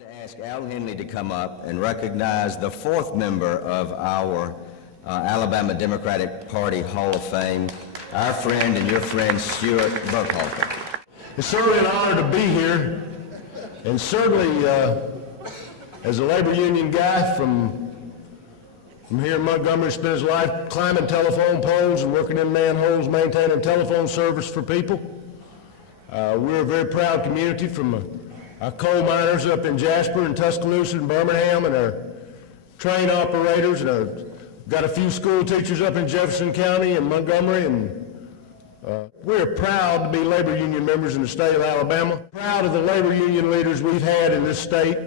To ask Al Henley to come up and recognize the fourth member of our Alabama Democratic Party Hall of Fame, our friend and your friend, Stewart Burkhalter. It's certainly an honor to be here, and certainly as a labor union guy from here in Montgomery, spent his life climbing telephone poles and working in manholes, maintaining telephone service for people. We're a very proud community, from our coal miners up in Jasper and Tuscaloosa and Birmingham, and our train operators, and got a few school teachers up in Jefferson County and Montgomery, and we're proud to be labor union members in the state of Alabama. Proud of the labor union leaders we've had in this state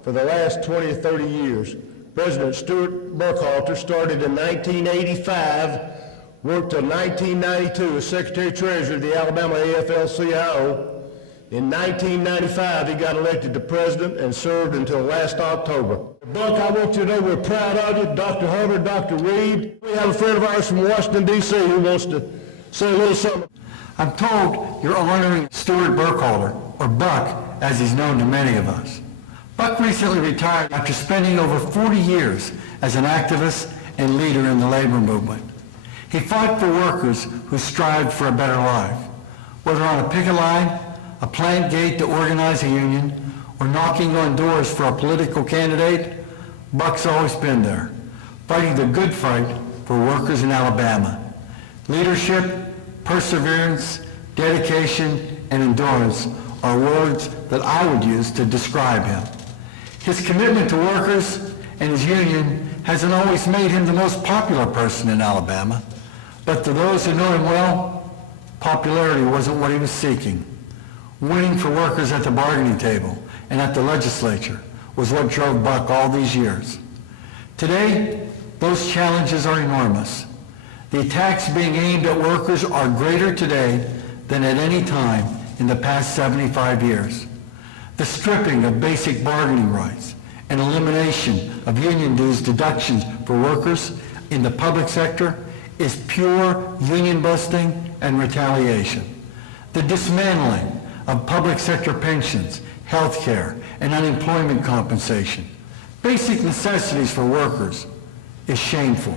for the last 20 or 30 years. President Stewart Burkhalter started in 1985, worked till 1992 as Secretary-Treasurer of the Alabama AFL-CIO. In 1995, he got elected to president and served until last October. Buck, I want you to know we're proud of you, Dr. Hubbard, Dr. Reed. We have a friend of ours from Washington, D.C. who wants to say a little something. I'm told you're honoring Stewart Burkhalter, or Buck, as he's known to many of us. Buck recently retired after spending over 40 years as an activist and leader in the labor movement. He fought for workers who strived for a better life, whether on a picket line, a plant gate to organize a union, or knocking on doors for a political candidate. Buck's always been there, fighting the good fight for workers in Alabama. Leadership, perseverance, dedication, and endurance are words that I would use to describe him. His commitment to workers and his union hasn't always made him the most popular person in Alabama, but to those who know him well, popularity wasn't what he was seeking. Winning for workers at the bargaining table and at the legislature was what drove Buck all these years. Today, those challenges are enormous. The attacks being aimed at workers are greater today than at any time in the past 75 years. The stripping of basic bargaining rights and elimination of union dues deductions for workers in the public sector is pure union busting and retaliation. The dismantling of public sector pensions, health care, and unemployment compensation, basic necessities for workers, is shameful.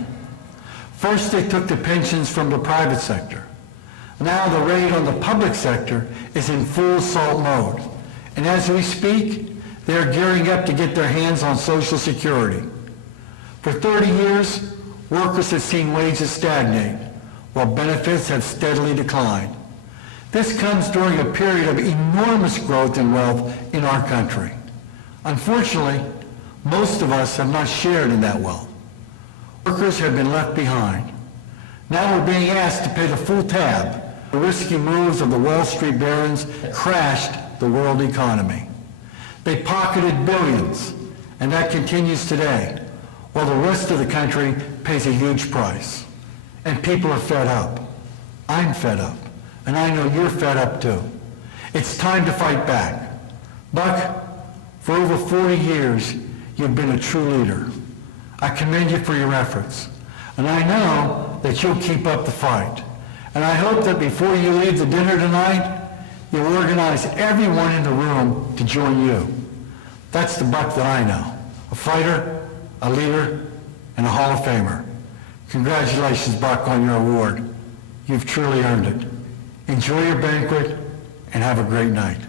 First, they took the pensions from the private sector. Now the raid on the public sector is in full assault mode. And as we speak, they are gearing up to get their hands on Social Security. For 30 years, workers have seen wages stagnate, while benefits have steadily declined. This comes during a period of enormous growth in wealth in our country. Unfortunately, most of us have not shared in that wealth. Workers have been left behind. Now we're being asked to pay the full tab. The risky moves of the Wall Street barons crashed the world economy. They pocketed billions, and that continues today, while the rest of the country pays a huge price. And people are fed up. I'm fed up. And I know you're fed up too. It's time to fight back. Buck, for over 40 years, you've been a true leader. I commend you for your efforts. And I know that you'll keep up the fight. And I hope that before you leave the dinner tonight, you'll organize everyone in the room to join you. That's the Buck that I know. A fighter, a leader, and a Hall of Famer. Congratulations, Buck, on your award. You've truly earned it. Enjoy your banquet and have a great night.